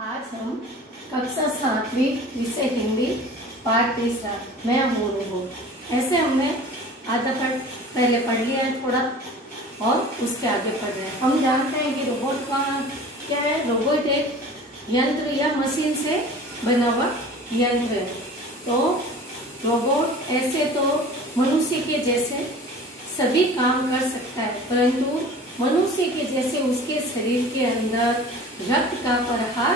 आज हम कक्षा 7वीं विषय हिंदी पाठ 3 मैं हूँ रोबोट। ऐसे हमने आधा पाठ पहले पढ़ लिया है थोड़ा और उसके आगे पढ़ रहे हैं। हम जानते हैं कि रोबोट का क्या है। रोबोट एक यंत्र या मशीन से बना हुआ यंत्र है। तो रोबोट ऐसे तो मनुष्य के जैसे सभी काम कर सकता है, परंतु मनुष्य के जैसे उसके शरीर के अंदर रक्त का प्रवाह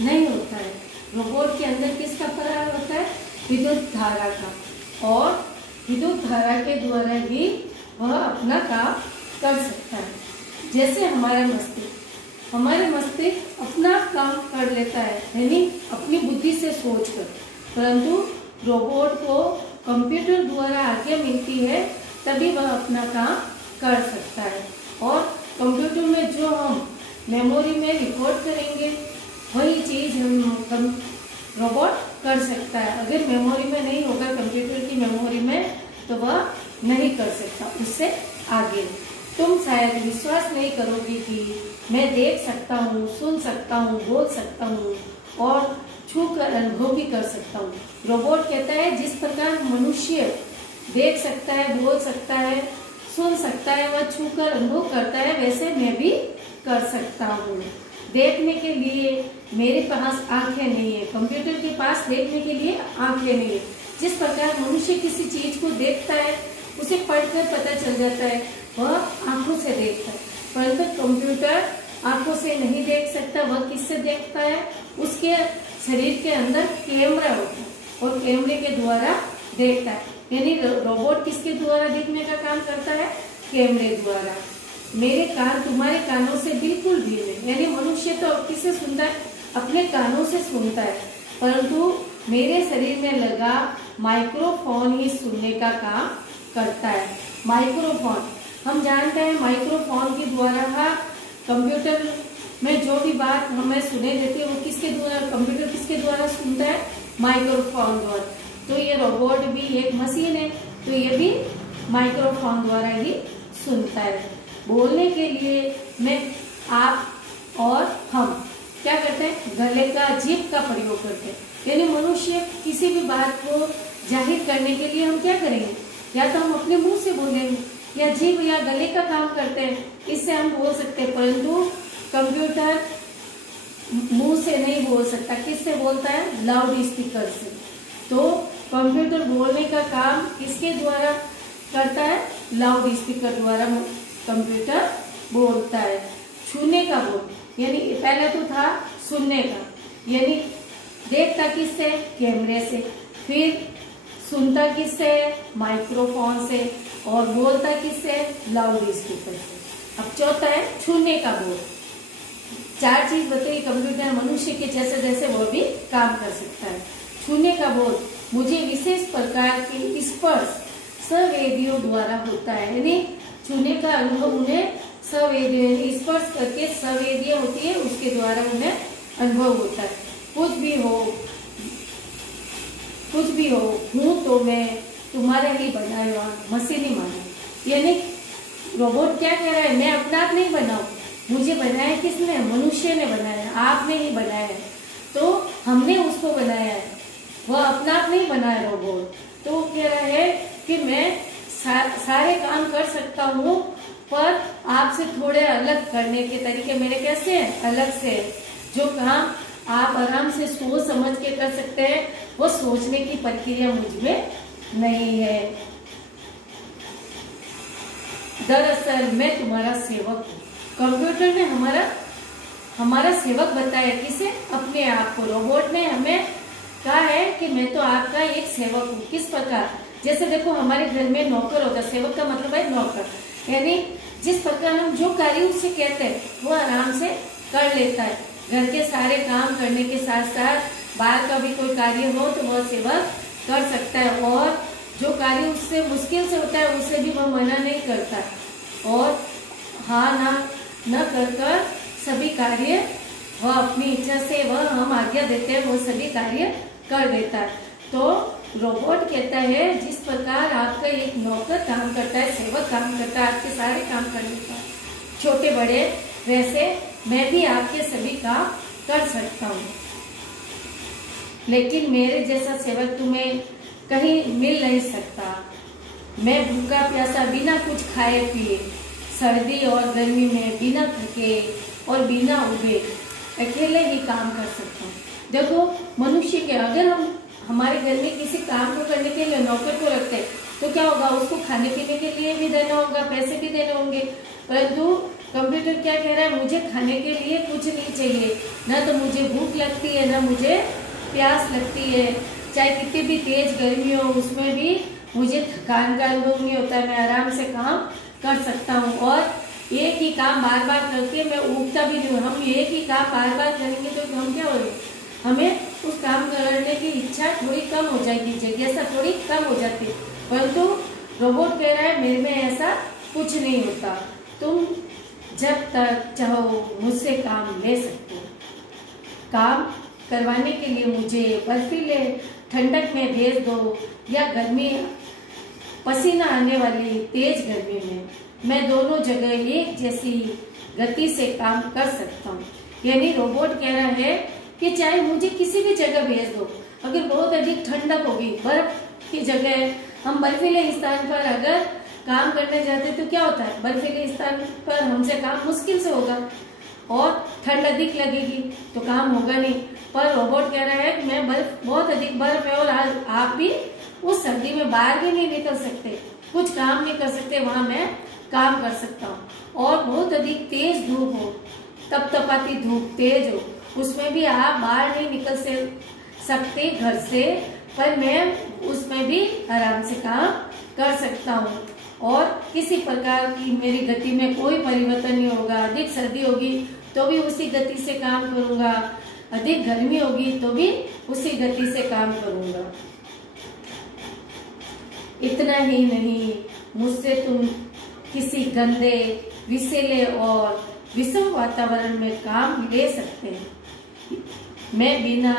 नहीं होता है। रोबोट के अंदर किसका प्रवाह होता है? विद्युत धारा का, और विद्युत धारा के द्वारा ही वह अपना काम कर सकता है। जैसे हमारे मस्तिष्क अपना काम कर लेता है, यानी अपनी बुद्धि से सोचकर, परंतु रोबोट को कंप्यूटर द्वारा आज्ञा मिलती है तभी वह अपना काम कर सकता है। और कंप्यूटर में जो हम मेमोरी में रिकॉर्ड करेंगे वही चीज हम रोबोट कर सकता है। अगर मेमोरी में नहीं होगा कंप्यूटर की मेमोरी में तो वह नहीं कर सकता उससे आगे। तुम शायद विश्वास नहीं करोगे कि मैं देख सकता हूँ, सुन सकता हूँ, बोल सकता हूँ और छू कर अनुभव भी कर सकता हूँ। रोबोट कहता है जिस प्रकार मनुष्य देख सकता है, बोल सकता है, सुन सकता है, वह छू कर अनुभव करता है, वैसे मैं भी कर सकता हूँ। देखने के लिए मेरे पास आंखें नहीं है, कंप्यूटर के पास देखने के लिए आंखें नहीं है। जिस प्रकार मनुष्य किसी चीज को देखता है, उसे पढ़कर पता चल जाता है, वह आंखों से देखता है, परंतु कंप्यूटर आंखों से नहीं देख सकता। वह किससे देखता है? उसके शरीर के अंदर कैमरा होता है और कैमरे के द्वारा देखता है। यानी रोबोट किसके द्वारा देखने का काम करता है? कैमरे द्वारा। मेरे कान तुम्हारे कानों से बिल्कुल भिन्न है। यानी मनुष्य तो किससे सुनता है? अपने कानों से सुनता है, परंतु मेरे शरीर में लगा माइक्रोफोन ही सुनने का काम करता है। माइक्रोफोन हम जानते हैं, माइक्रोफोन के द्वारा कंप्यूटर में जो भी बात हमें सुने देती है वो किसके द्वारा, कंप्यूटर किसके द्वारा सुनता है? माइक्रोफोन द्वारा। तो ये रोबोट भी एक मशीन है, तो ये भी माइक्रोफोन द्वारा ही सुनता है। बोलने के लिए मैं, आप और हम क्या करते हैं? गले का, जीभ का प्रयोग करते हैं। यानी मनुष्य किसी भी बात को जाहिर करने के लिए हम क्या करेंगे? या तो हम अपने मुंह से बोलेंगे या जीभ या गले का काम करते हैं, इससे हम बोल सकते हैं, परंतु कंप्यूटर मुंह से नहीं बोल सकता। किससे बोलता है? लाउड स्पीकर से। तो कंप्यूटर बोलने का काम किसके द्वारा करता है? लाउड स्पीकर द्वारा कंप्यूटर बोलता है। छूने का बोल, यानी पहले तो था सुनने का, यानी देखता किससे? कैमरे से। फिर सुनता किससे? माइक्रोफोन से। और बोलता किससे? लाउड स्पीकर से। अब चौथा है छूने का बोल। 4 चीज बताइए कंप्यूटर मनुष्य के जैसे जैसे वो भी काम कर सकता है। छूने का बोल मुझे विशेष प्रकार के स्पर्श संवेदियों द्वारा होता है। यानी छूने का अनुभव उन्हें संवेदीय, स्पर्श करके संवेदीय होती है, उसके द्वारा उन्हें अनुभव होता है। कुछ भी हो हूँ तो मैं तुम्हारे लिए बनाया हुआ मशीन ही मानो। यानी रोबोट क्या कह रहा है? मैं अपना आप नहीं बनाऊ, मुझे बनाया किसने? मनुष्य ने बनाया, आपने ही बनाया है, तो हमने उसको बनाया है, वह अपना आप नहीं बनाया रोबोट। तो वो कह रहा है कि मैं सारे काम कर सकता हूँ, पर आपसे थोड़े अलग करने के तरीके मेरे कैसे हैं? अलग से। जो काम आप आराम से सोच समझ के कर सकते हैं, वो सोचने की प्रक्रिया मुझमें नहीं है। दरअसल मैं तुम्हारा सेवक हूँ। कंप्यूटर ने हमारा सेवक बताया। किसे? अपने आप को। रोबोट ने हमें कहा है कि मैं तो आपका एक सेवक हूँ। किस प्रकार? जैसे देखो हमारे घर में नौकर होता है, सेवक का मतलब है नौकर, यानी जिस प्रकार हम जो कार्य उससे कहते हैं वो आराम से कर लेता है। घर के सारे काम करने के साथ साथ बाहर का भी कोई कार्य हो तो वह सेवक कर सकता है, और जो कार्य उससे मुश्किल से होता है उसे भी वह मना नहीं करता, और हाँ ना न कर सभी कार्य वह अपनी इच्छा से, वह हम आज्ञा देते हैं, वो सभी कार्य कर देता है। तो रोबोट कहता है जिस प्रकार आपका एक नौकर काम करता है, सेवक काम करता है, आपके सारे काम कर लेता है छोटे बड़े, वैसे मैं भी आपके सभी काम कर सकता हूँ, लेकिन मेरे जैसा सेवक तुम्हें कहीं मिल नहीं सकता। मैं भूखा प्यासा बिना कुछ खाए पिए, सर्दी और गर्मी में बिना थके और बिना उबे अकेले ही काम कर सकता हूँ। देखो, मनुष्य के अगर हम हमारे घर में किसी काम को करने के लिए नौकर को रखते हैं तो क्या होगा, उसको खाने पीने के लिए भी देना होगा, पैसे भी देने होंगे। परंतु कंप्यूटर क्या कह रहा है, मुझे खाने के लिए कुछ नहीं चाहिए, ना तो मुझे भूख लगती है ना मुझे प्यास लगती है, चाहे कितनी भी तेज गर्मी हो उसमें भी मुझे थकान का अनुभव नहीं होता है, मैं आराम से काम कर सकता हूँ। और एक ही काम बार बार करके मैं उगता भी नहीं हूँ। हम एक ही काम बार बार करेंगे तो हम क्या होंगे, हमें उस काम करने की इच्छा थोड़ी कम हो जाएगी, जिज्ञासा थोड़ी कम हो जाती है। परंतु रोबोट कह रहा है मेरे में ऐसा कुछ नहीं होता, तुम जब तक चाहो मुझसे काम ले सकते हो। काम करवाने के लिए मुझे बर्फीले ठंडक में भेज दो या गर्मी पसीना आने वाली तेज गर्मी में, मैं दोनों जगह एक जैसी गति से काम कर सकता हूँ। यानी रोबोट कह रहा है कि चाहे मुझे किसी भी जगह भेज दो, अगर बहुत अधिक ठंडक होगी, बर्फ की जगह हम बर्फीले स्थान पर अगर काम करने जाते तो क्या होता है, बर्फीले स्थान पर हमसे काम मुश्किल से होगा और ठंड अधिक लगेगी तो काम होगा नहीं। पर रोबोट कह रहा है कि मैं बहुत अधिक बर्फ है और आज आप भी उस सर्दी में बाहर भी नहीं निकल सकते, कुछ काम नहीं कर सकते, वहां मैं काम कर सकता हूँ। और बहुत अधिक तेज धूप हो, तपतपाती धूप तेज हो, उसमें भी आप बाहर नहीं निकल सकते घर से, पर मैं उसमें भी आराम से काम कर सकता हूँ और किसी प्रकार की मेरी गति में कोई परिवर्तन नहीं होगा। अधिक सर्दी होगी तो भी उसी गति से काम करूंगा, अधिक गर्मी होगी तो भी उसी गति से काम करूंगा। इतना ही नहीं, मुझसे तुम किसी गंदे, विषैले और विषम वातावरण में काम ले सकते हैं। मैं बिना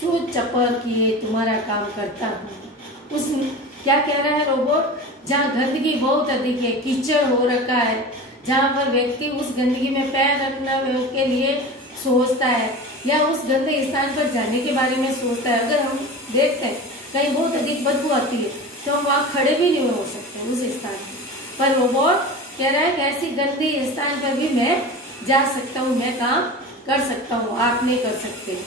चूत चपर किए तुम्हारा काम करता हूँ। उस क्या कह रहा है रोबोट, जहाँ गंदगी बहुत अधिक है, कीचड़ हो रखा है, जहाँ पर व्यक्ति उस गंदगी में पैर रखने के लिए सोचता है या उस गंदे स्थान पर जाने के बारे में सोचता है, अगर हम देखते हैं कहीं बहुत अधिक बदबू आती है तो हम वहाँ खड़े भी नहीं हो सकते उस स्थान पर रोबोट कह रहा है कि ऐसी गंदी स्थान पर भी मैं जा सकता हूँ, मैं काम कर सकता हूँ, आप नहीं कर सकते।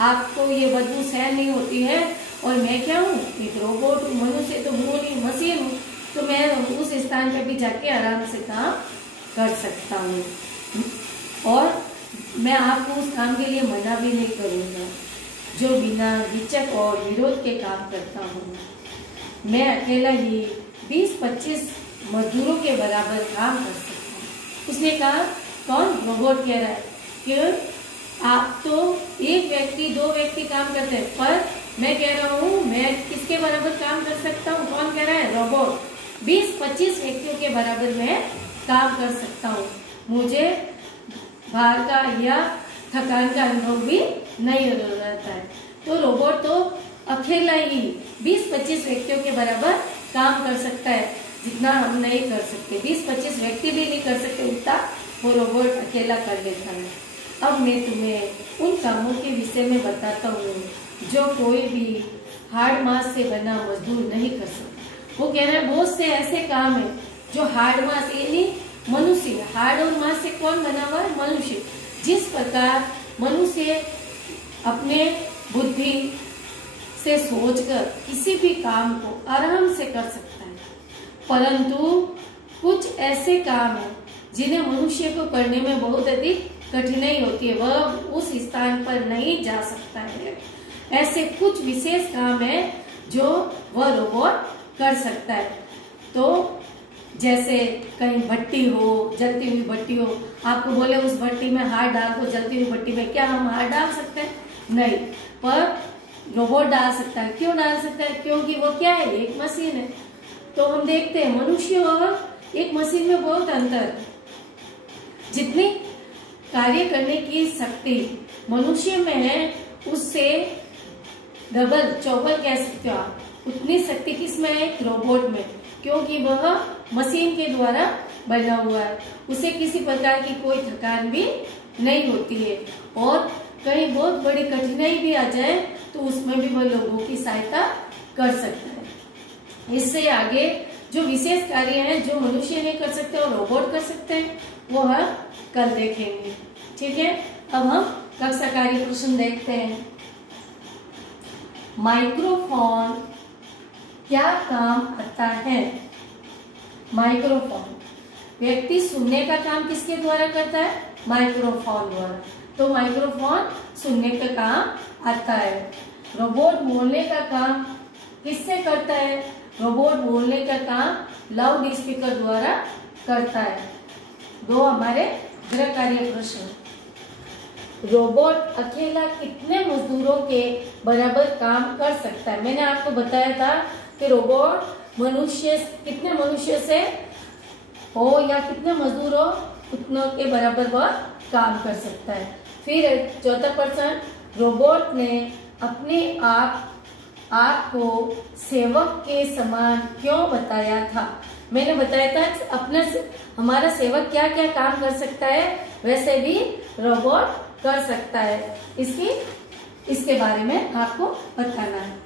आपको ये बदबू सहन नहीं होती है और मैं क्या हूँ, एक रोबोट हूँ, मनुष्य तो हूँ नहीं, मशीन हूँ, तो मैं उस स्थान पर भी जाके आराम से काम कर सकता हूँ और मैं आपको उस काम के लिए मना भी नहीं करूँगा जो बिना हिचक और विरोध के काम करता हूँ। मैं अकेला ही 20-25 मजदूरों के बराबर काम कर सकता हूँ। उसने कहा, कौन, रोबोट कह रहा है कि आप तो एक व्यक्ति, 2 व्यक्ति काम करते हैं, पर मैं कह रहा हूँ मैं किसके बराबर काम कर सकता हूँ, कौन कह रहा है, रोबोट 20-25 व्यक्तियों के बराबर मैं काम कर सकता हूँ। मुझे भार का या थकान का अनुभव भी नहीं रहता है। तो रोबोट तो अकेला ही 20-25 व्यक्तियों के बराबर काम कर सकता है, जितना हम नहीं कर सकते, 20-25 व्यक्ति भी नहीं कर सकते उतना वो रोबोट अकेला कर लेता है। अब मैं तुम्हें उन कामों के विषय में बताता हूँ जो कोई भी हार्ड मास से बना मजदूर नहीं कर सकता। वो कह रहा है बहुत से ऐसे काम है जो हार्ड मास, यानी मनुष्य, हार्ड और मास से कौन बना हुआ है, मनुष्य। जिस प्रकार मनुष्य अपने बुद्धि से सोचकर किसी भी काम को आराम से कर सकता है, परंतु कुछ ऐसे काम है जिन्हें मनुष्य को करने में बहुत अधिक कठिनाई होती है, वह उस स्थान पर नहीं जा सकता है। ऐसे कुछ विशेष काम है जो वह रोबोट कर सकता है। तो जैसे कहीं भट्टी हो, जलती हुई भट्टी हो, आपको बोले उस भट्टी में हाथ डाल दो, जलती हुई भट्टी में, क्या हम हाथ डाल सकते हैं, नहीं, पर रोबोट डाल सकता है। क्यों डाल सकता है, क्योंकि वो क्या है, एक मशीन है। तो हम देखते हैं मनुष्य और एक मशीन में बहुत अंतर है। जितनी कार्य करने की शक्ति मनुष्य में है उससे डबल चौबल कह सकते हो आप, उतनी शक्ति किसमें है, रोबोट में, क्योंकि वह मशीन के द्वारा बना हुआ है, उसे किसी प्रकार की कोई थकान भी नहीं होती है, और कहीं बहुत बड़ी कठिनाई भी आ जाए तो उसमें भी वह लोगों की सहायता कर सकता है। इससे आगे जो विशेष कार्य हैं जो मनुष्य नहीं कर सकते और रोबोट कर सकते हैं वो हम कल देखेंगे। ठीक है, अब हम कक्षा कार्य प्रश्न देखते हैं। माइक्रोफोन क्या काम आता है? माइक्रोफोन, व्यक्ति सुनने का काम किसके द्वारा करता है? माइक्रोफोन द्वारा। तो माइक्रोफोन सुनने का काम आता है। रोबोट बोलने का काम किससे करता है? रोबोट बोलने का काम लाउड स्पीकर द्वारा करता है। दो हमारे गृह कार्य प्रश्न। रोबोट अकेला कितने मजदूरों के बराबर काम कर सकता है? मैंने आपको बताया था कि रोबोट कितने मनुष्य से हो या कितने मजदूर हो उतनों के बराबर वह काम कर सकता है। फिर चौथा प्रश्न, रोबोट ने अपने आप को सेवक के समान क्यों बताया था? मैंने बताया था अपने हमारा सेवक क्या क्या काम कर सकता है वैसे भी रोबोट कर सकता है। इसके बारे में आपको बताना है।